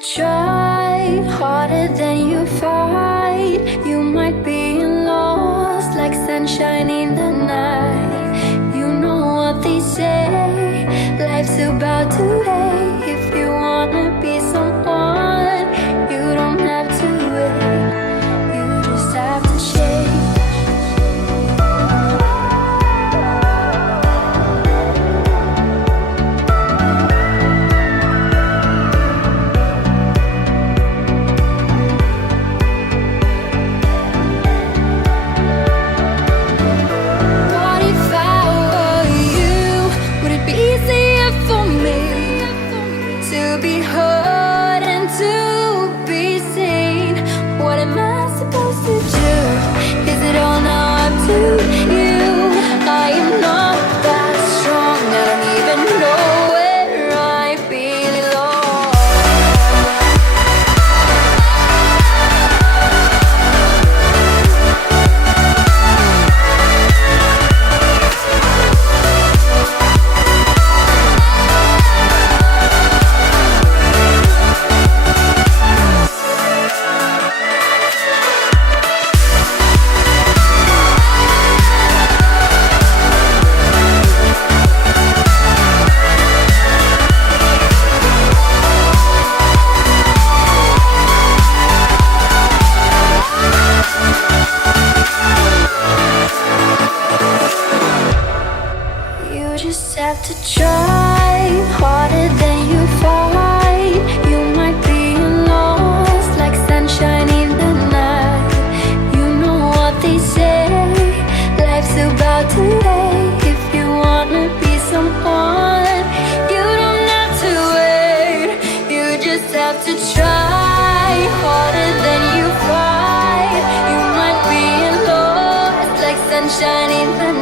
try harder than you fight. You might be lost like sunshine in the night. You know what they say, life's about today. If you wanna be someone, you don't have to wait. You just have to change. Have to try harder than you fight. You might be lost like sunshine in the night. You know what they say, life's about today. If you wanna be someone, you don't have to wait. You just have to try harder than you fight. You might be lost like sunshine in the night.